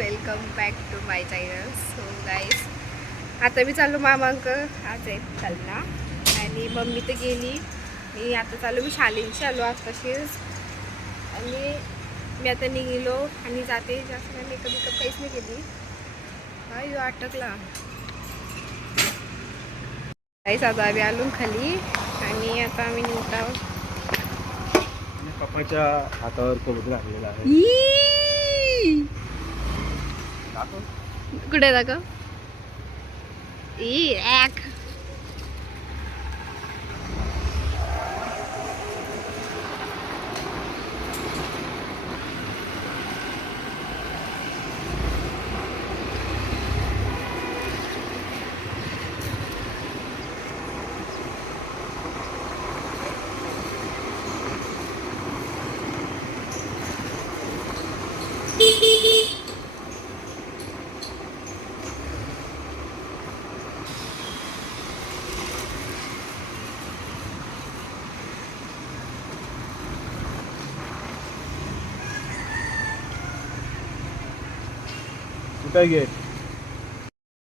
Welcome back to my channel. So guys, आता मी चाललो मामांक आज आहेत चालला आणि मम्मी तर गेली. मी आता चालू, मी शालेंशी आलो आत्ताशीच आणि मी आता निघलो आणि जाते. जास्त मेकअप काहीच नाही केली. हा यो अटकला काहीच. आता आम्ही आलो खाली आणि आता आम्ही निघत आहोत. पप्पाच्या हातावर कोबत घातलेला आहे. कुठे दाखव.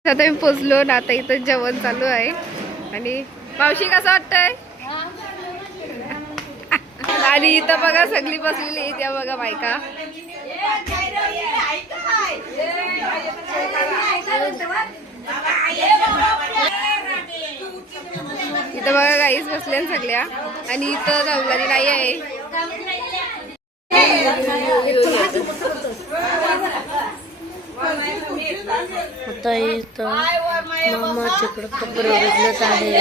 आता मी पोचलो ना. आता इथं जेवण चालू आहे आणि मावशी कसं वाटतंय. आणि इथं बघा सगळी बसलेली इथे बघा बायका. इथं बघा गाईच बसल्या सगळ्या आणि इथं जाऊगाडी नाही आहे. आता इथं मामा तिकडं कपडे बदलत आहे.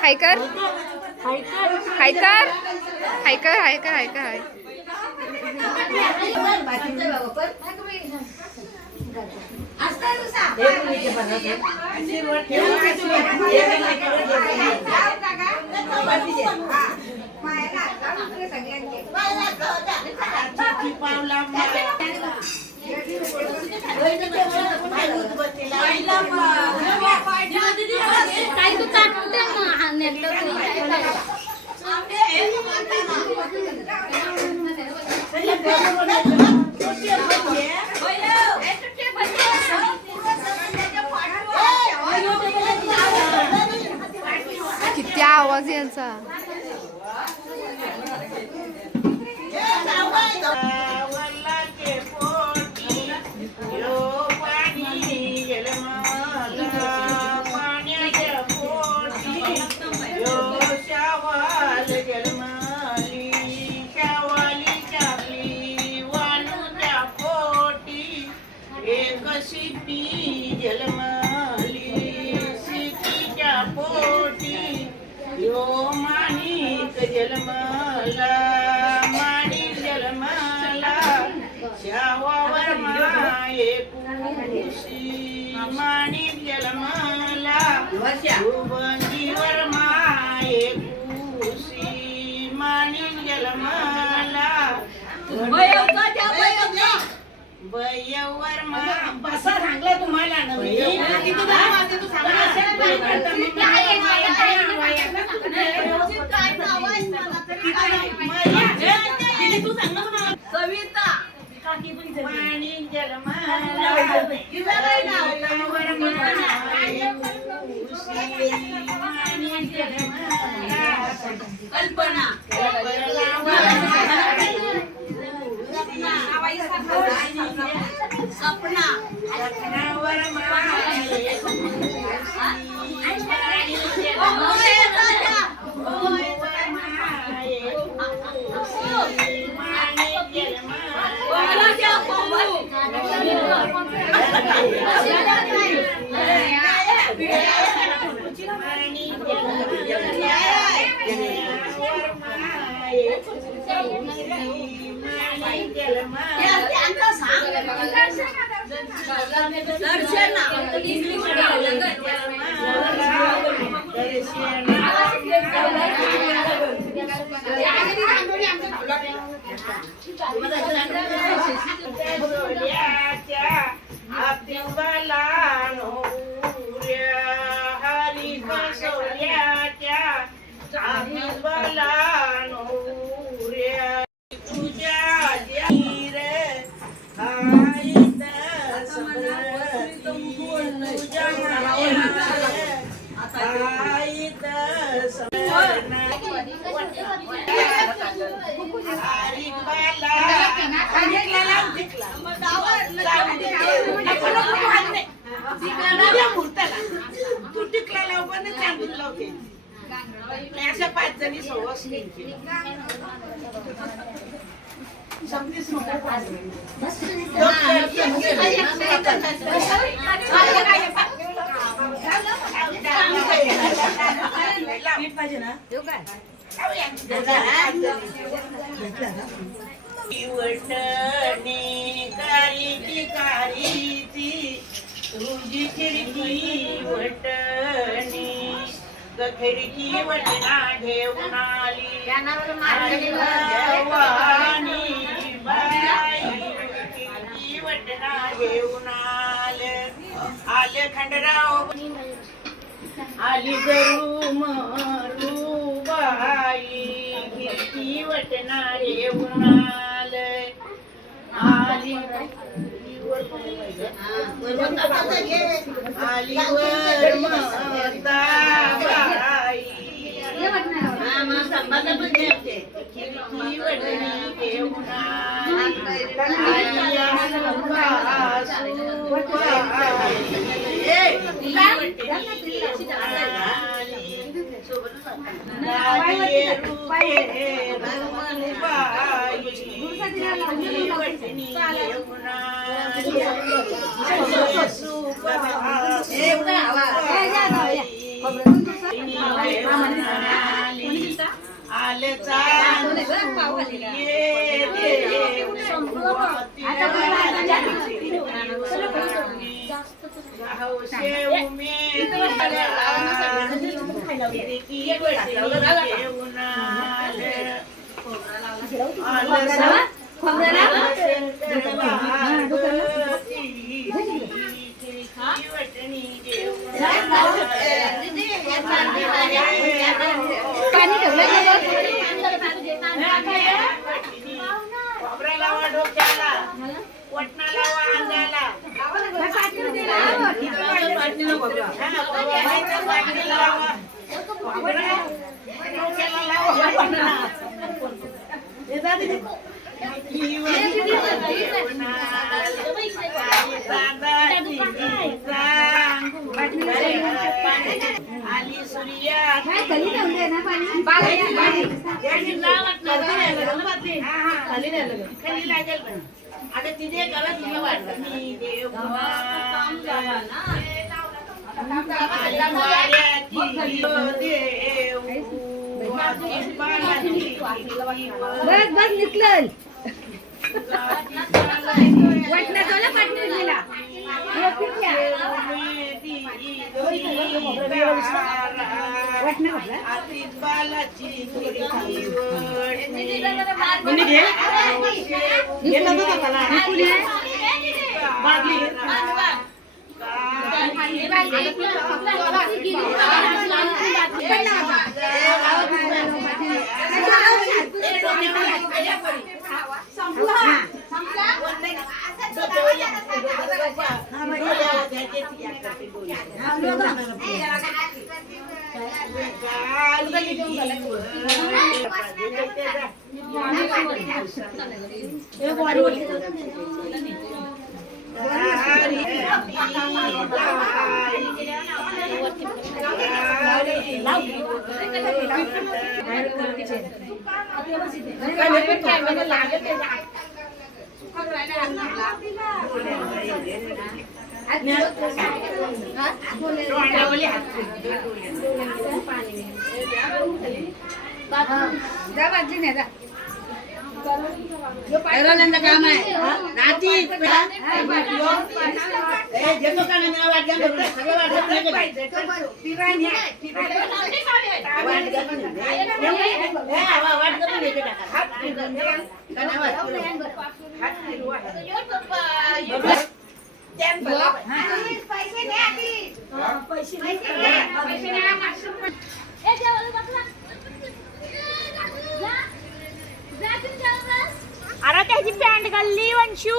हाय कर, हाय कर, हाय कर, हाय कर, हाय कर, हाय. किती आवाज यांचा. जलमाला माणी जलमाला शावावर माये कुशी माणी जलमाला भुवंगीवर माये कुशी माणी जलमाला बयवर मा बसा सांगला तुम्हाला सविता पाणी जलमाला कल्पना सपना सपनावर तू टिकला लाव पण चांदून लावते अशा 5 जणी सोबत समजीस वटणे कारीची कारीची तुझी खिडकी वटणी खिडकी वटना घेऊन आली वाणी बाई खिडकी वटना घेऊन आले खंडराव आली गरू मरू बाई खिडकी वटना घेऊन आली आलीवर ममता बाई खिडकी वटणी घेऊन लावा डोक्याला वटणा लावा अंगाला आली सूर्या खाली लागेल पण आता तिथे करा तुला वाटत एरोल्यांचं काम आहे नाती घेतो का नाही मला वाट घ्या सगळं अरे त्याची पॅन्ट घालली वंशू.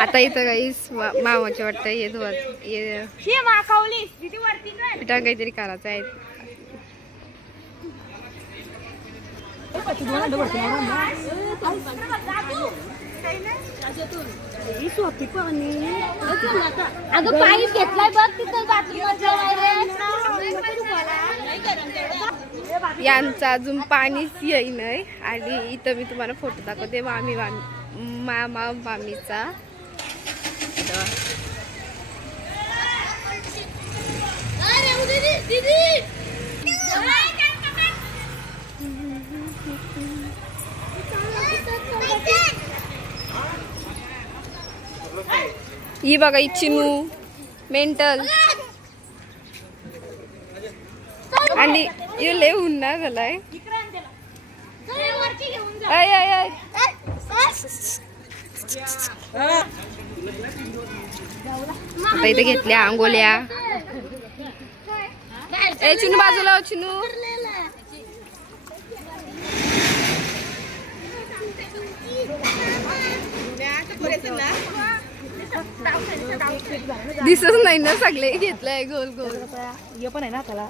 आता इथं काही मामाच्या वाटतं शी माखावली किती वरती काय पिठा काहीतरी करायचं आहे. अगं पाईप घेतलाय बघ तिथं बाथरूम. यांचं अजून पाणीच येई नाही. आणि इथं मी तुम्हाला फोटो दाखवते मामा मामीचा. ही बघा ही चिनू मेंटल आणि लय उन्हा झालाय. आय आय आय आता इथे घेतल्या आंघोळ्या. ए चिनू बाजूला हो चिनू. दिसत नाही ना सगळे घेतलंय गोल गोल. हे पण आहे ना त्याला.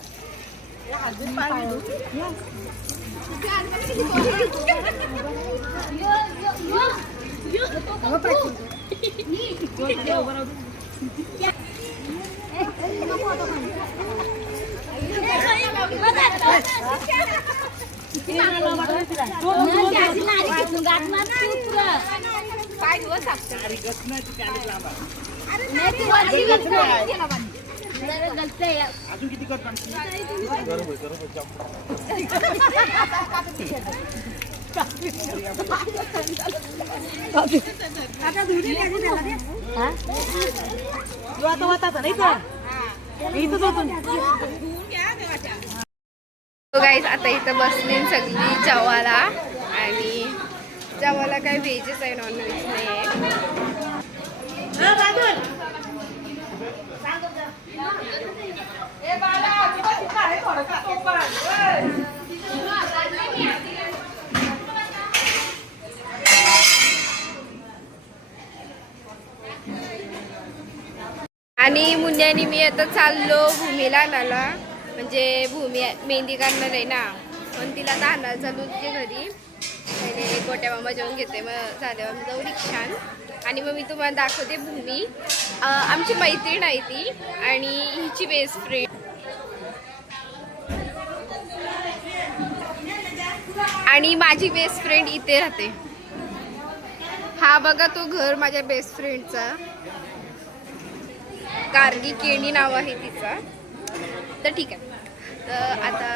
अजून किती करतात गाईस आता इथं बसली सगळी जेवायला. आणि जेवायला काय व्हेजच आहे नॉनव्हेज नाही आहे. आणि मुन्यानी मी आता चाललो भूमीला आणायला. म्हणजे भूमी मेहंदी काढणार आहे ना, पण तिला आता आणायला चालू होते घरी. पहिले गोट्या मामा जेवण घेते, मग झाल्यावर मी जाऊ रिक्षान. आणि मग मी तुम्हाला दाखवते भूमी. आमची मैत्रीण आहे ती आणि हिची बेस्ट फ्रेंड. आणि माझी बेस्ट फ्रेंड इथे राहते. हा बघा तो घर माझ्या बेस्ट फ्रेंडचा. गार्गी केणी नाव आहे तिचा. तर ठीक आहे, तर आता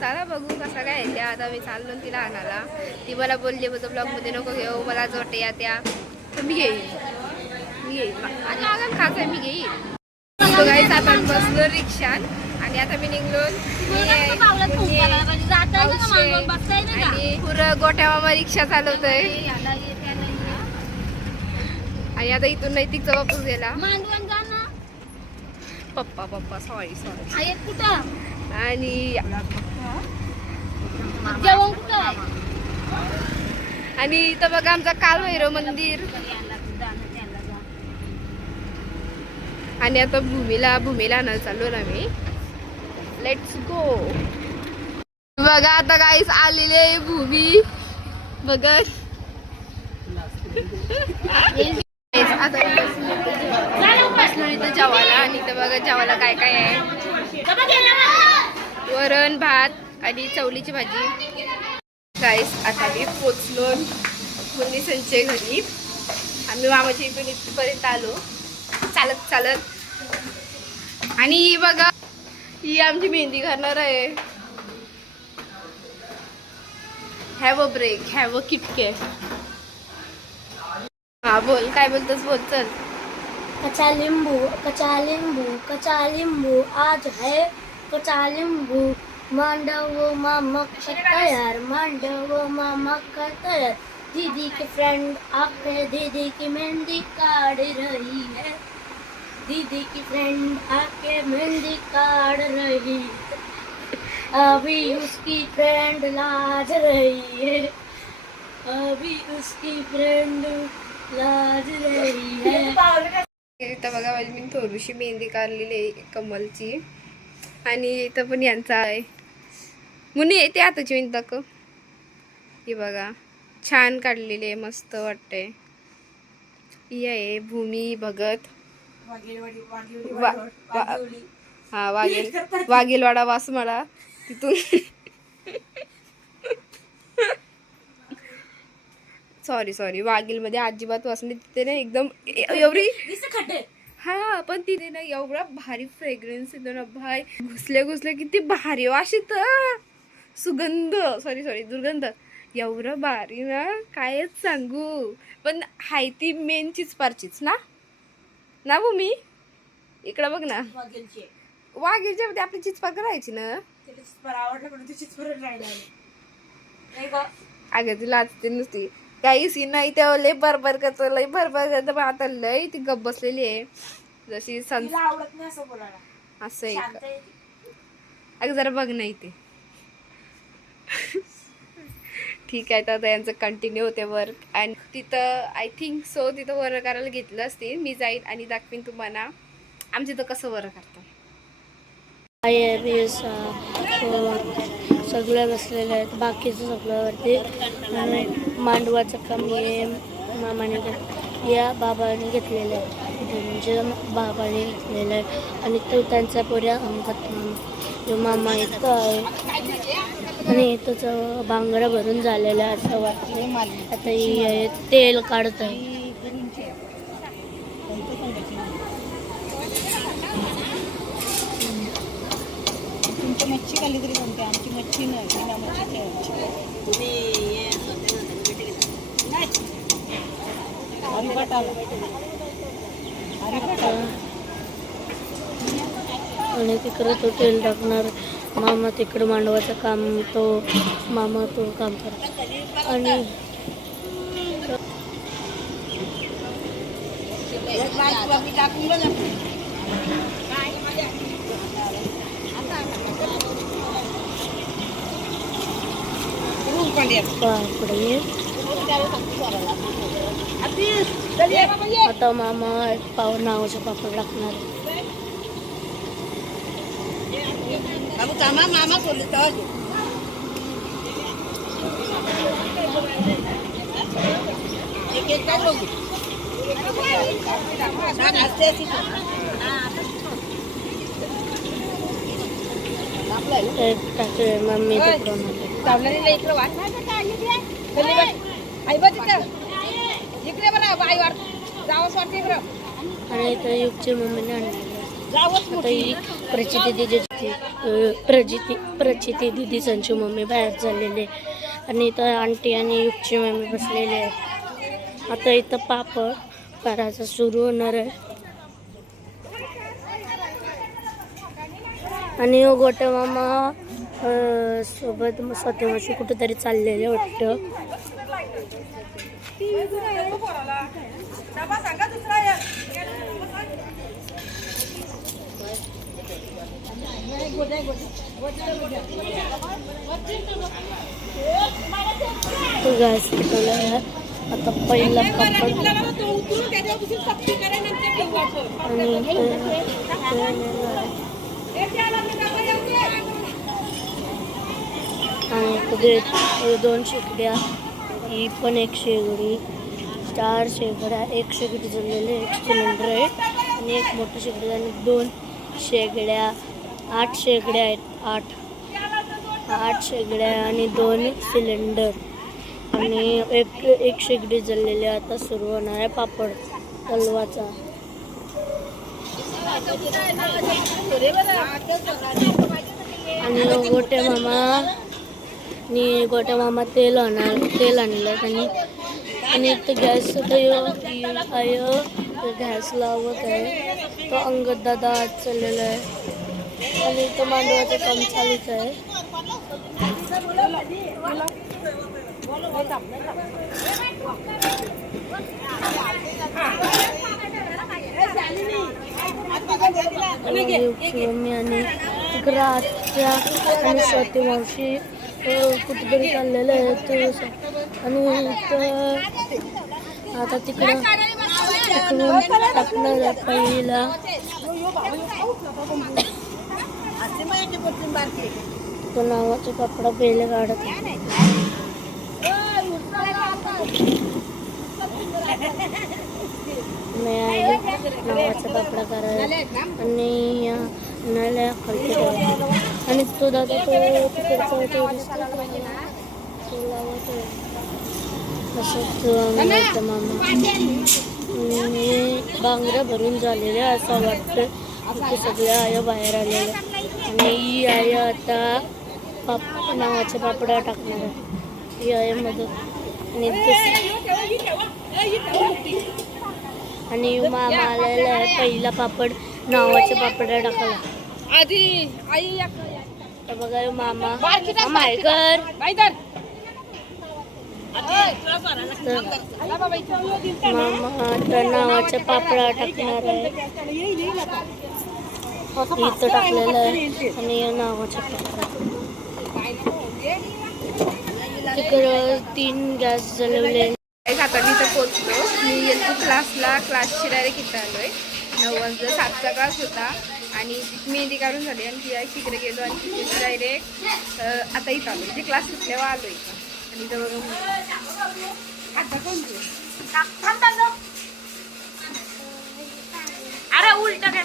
चला बघू कसं काय आहे. आता मी चाललो तिला आणायला. ती मला बोलली माझं ब्लॉगमध्ये नको घेऊ, मला आज वाटते या त्या. तर मी घेईन आगाम खास आहे, मी घेईन. तो गाईच आपण बसलो रिक्षात आणि आता मी निघलो. आणि पुरं गोट्या मामा रिक्षा चालवतोय. आणि आता इथून नैतिकचा वापस गेला. पप्पा सॉरी आणि इथं बघा आमचा कालभैरव मंदिर. आणि आता भूमीला आणायला चाललो ना मी. Let's go. बघा आता गाईस आलेले भूमी बघा. आता बसलो इथं जेवायला. आणि इथं बघा जेवायला काय काय आहे. वरण भात आणि चवलीची भाजी. गाईस आता मी पोचलो मुन्नी संचे घरी. आम्ही मामाच्या इथून इथपर्यंत आलो चालत चालत. आणि ही बघा ही आमची मेहंदी घालणार आहे. Have a break, have a KitKat. हा बोल, काय बोलतोस, बोल चल. कच्चा नींबू, कच्चा नींबू, कच्चा नींबू, आज है कच्चा नींबू. मांडव मामा का तैयार, मांडव मामा का तैयार. दीदी की फ्रेंड आके दीदी की मेहंदी काट रही है. दीदी की फ्रेंड आके मेहंदी काट रही है. अभी उसकी फ्रेंड लाज रही है. अभी उसकी फ्रेंड लाज रही है. इथं बघा माझी मी थोडीशी मेहंदी काढलेली आहे कमलची. आणि इथं पण यांचा आहे. मुनी येते आताची मेहंदी दाखव. ही बघा छान काढलेली आहे, मस्त वाटते. ही आहे भूमी भगत. हा वाघेलवाडा वासमाळा तिथून. सॉरी वाघेलमध्ये अजिबात वास नाही तिथे ना. एकदम एवढी हा पण तिथे ना एवढा भारी फ्रेग्रन्स येतो ना भाई. घुसले किती भारी वास येतं. सुगंध सॉरी दुर्गंध एवढं भारी ना, कायच सांगू. पण हाय ती मेन चिचपारचीच ना भूमी. इकडं बघ ना, वाघेलच्या मध्ये आपली चिचपार करायची ना. अगं ती लाचते नुसती काही सी नाही तेव्हा लय बरबर करतो पण आता लय ती गप बसलेली आहे जशी आवडत नाही असं बोलायला. असं आहे. अगं जरा बघ नाही ते. ठीक आहे, तर आता यांचं कंटिन्यू होते वर्क. आणि तिथं आय थिंक सो तिथं वर्क करायला घेतलं असतील. मी जाईन आणि दाखवीन तुम्हाला आमच्या इथं कसं वर्क करतं. सगळं बसलेलं आहेत, बाकीचं सगळं वरती. आणि मांडवाचं काम हे मामाने या बाबाने घेतलेलं आहे, त्यांच्या बाबाने घेतलेलं आहे. आणि तो त्यांचा पुऱ्या अंगात मामा इथं आहे. आणि इथंच बांगडा भरून झालेला आहे असं वाटतं. आता ही तेल काढत आहे. तुमची मच्छी खाल्ली तरी जमते, आमची मच्छी नाही. आणि तिकडं तो तेल टाकणार मामा. तिकडं मांडवाचं काम तो मामा तो काम करतो. आणि पापडे आता मामा नावाचे पापड टाकणार. मामा बोलतो मम्मी आणि इथं युगची मम्मीने आणलेलं. आता ही प्रचिती दिदी संची मम्मी बाहेर झालेले. आणि इथं आंटी आणि युगची मम्मी बसलेले आहेत. आता इथं पापड करायचं सुरू होणार आहे. आणि गोटे मामा सोबत स्वतःशी कुठेतरी चाललेले वाटतं. गॅस पेटवला आहे. आता पहिला पापड आणि 2 शेगड्या, ही पण 1 शेगडी, 4 शेगड्या, 1 शेगडी जळलेले, 1 सिलेंडर आहे आणि 1 मोठी शेगडी आणि 2 शेगड्या. 8 शेगड्या आहेत. 8 शेगड्या आणि 2 सिलेंडर आणि एक शेगडी जळलेली. आता सुरू होणार आहे पापड हलवाचा. आणि गोटे मामा आणि गोट्या मामा तेल आणलं त्यांनी. आणि इथं गॅस गॅस लावत आहे. तो अंगद दादा आज चाललेला आहे आणि इथं मांडवाचं काम चालूच आहे. मम्मी आणि तिकडं आत्या आणि स्वाती मावशी कुठेतरी चाललेलं आहे. आणि आता तिकडून टाकणार आहे पहिला. तो नावाचा कपडा पहिले काढत आहे. नावाचा कपडा करायला आणि नाल्या खालती ठेवायचा. आणि तो दादा तो तिकडचा तो लावत आहे. असंच मामा बांगड्या भरून झालेल्या असं वाटतं. इथे सगळ्या आया बाहेर आलेल्या आणि ही आया आता नावाच्या पापड्या टाकणार आहे. ही आया मदत आणि मामा आलेला आहे पहिला पापड नावाच्या पापड्या टाकायला. आधी आई तर बघा मामा मायकर मामा आता नावाच्या पापड्या टाकणार आहे. इथं टाकलेलं आहे आणि नावाच्या पापड्या. तिकडं 3 गॅस जळवले. आता तिथं पोचलो. मी येतो क्लासची डायरेक्ट इथं आलोय. 9 वाजता 7चा क्लास होता आणि मेहंदी काढून झाली आणि ती तिकडे गेलो आणि तिथे डायरेक्ट आता इथं आलो. म्हणजे क्लास सुटल्यावर आलो इथं. आणि इथं बघा आता कोण अरे उलट काय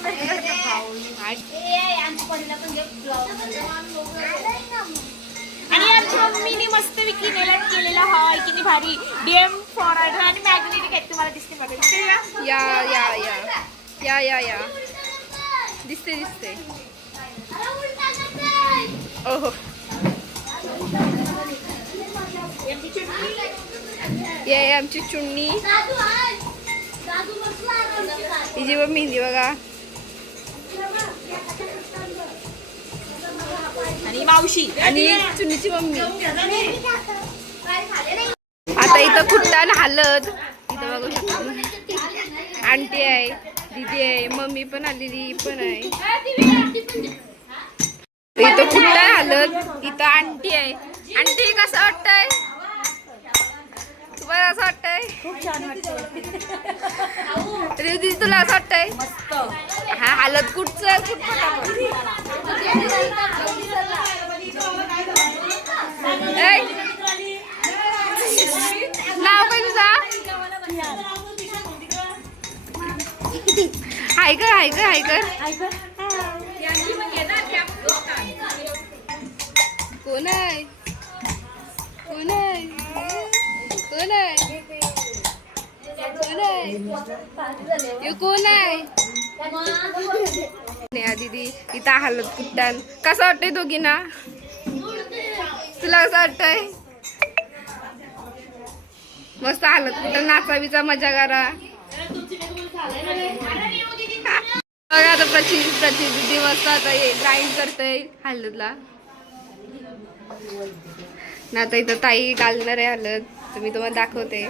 आणि आमची मम्मीने मस्त विकी नेलात केलेला हॉल किती भारी डीएम फॉरवर्ड आणि मॅग्नेटिक आहेत तुम्हाला दिसते बघा. या या या या या या दिसते ओहो ये आमची चुन्नी हिची बघ मेहंदी बघा. आणि मावशी आणि चुन्नीची मम्मी. आता इथं कुट्टान हालत इथं बघू शकतो. आंटी आहे, दीदी आहे, मम्मी पण आलेली पण आहे. इथं कुट्टान हालत इथं आंटी आहे. आंटी कसं वाटतंय तुम्हाला? असं वाटतंय खूप छान वाटतं. दीदी तुला असं वाटतंय? हा हालत कुठचं नाव काय तुझा? हाय कर कोण आहे कोण आहे दीदी इथं हालत कुट्टान. कसं वाटतंय दोघींना? तुला कसं वाटतंय? मस्त हालत कुट्टान नाचावीचा मजा करा. बघा आता प्रचिती मस्त आता ग्राइंड करतय हळदला ना. आता इथं ताई घालणार आहे हळद. तर मी तुम्हाला दाखवते.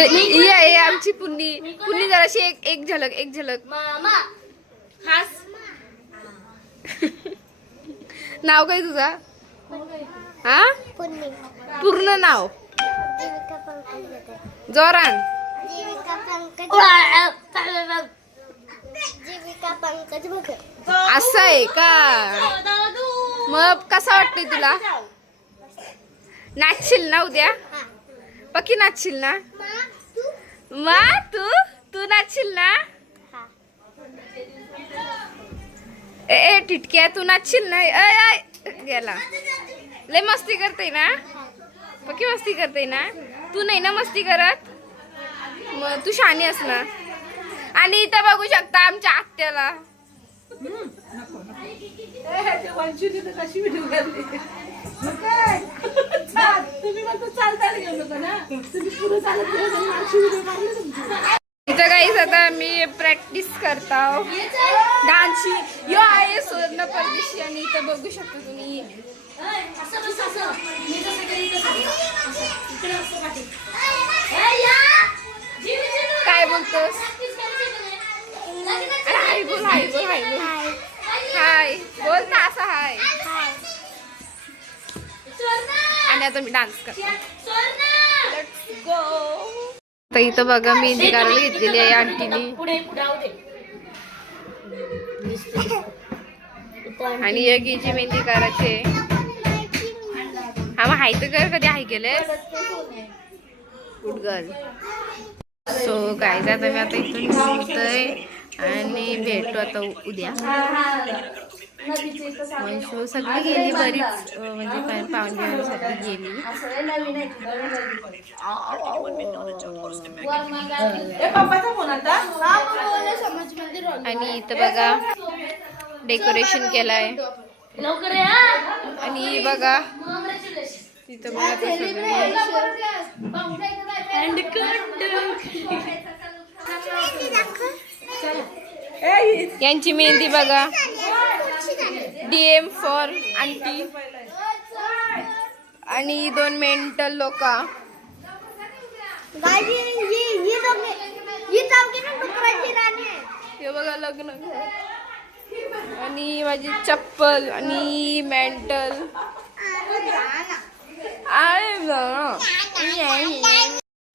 ये आमची पुन्नी जराशी एक झलक मामा हास नाव काय तुझा? हा पूर्ण नाव जोरान? असं आहे का? मग कसा वाटतंय तुला? नाचशील ना उद्या? पक्की नाचशील ना? मा तू तू नाचशील ना? ए टिटक्या तू नाचशील ना? गेला. लय मस्ती करते ना? पक्की मस्ती करते ना? तू नाही ना मस्ती करत? मग तू शहाणी अस ना. आणि इथं बघू शकता आमच्या आत्याला. कशी व्हिडिओ करते तुम्ही म्हणतो चालता घेऊ नका ना तुम्ही पुढे चालत व्हिडिओ. इथं काहीच आता मी प्रॅक्टिस करता डान्सची. यो आहे सुवर्ण परदेशी आणि इथं बघू शकता तुम्ही. काय बोलतोस? हाय बोल हाय बोल हाय बोल हाय बोल ना असं हाय. आणि आता मी डान्स करतो. Let's go. तर इथं बघा मेहंदी काढायला घेतलेली आहे आंटीनी. आणि यगीची मेहंदी काढायची. हा मग हाय तर कर कधी हाय केलंय गुड गर्ल. सो काय आता मी आता इथून निघतोय आणि भेटतो आता उद्या. वंशू सगळी गेली बरीच म्हणजे पाहुण्यासाठी गेली. आणि इथं बघा डेकोरेशन केलंय. आणि बघा तिथं बघा ते सगळे यांची मेहंदी बघा. DM फॉर आंटी आणि 2 मेंटल लोक. हे बघा लग्न आणि माझी चप्पल आणि मेंटल.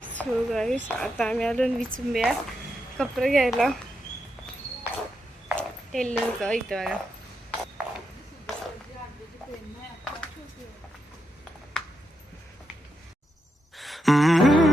सो गाईस आता आम्ही आलो विचुंब्या कपडे घ्यायला. टेलर का इथं बघा. Mm-hmm.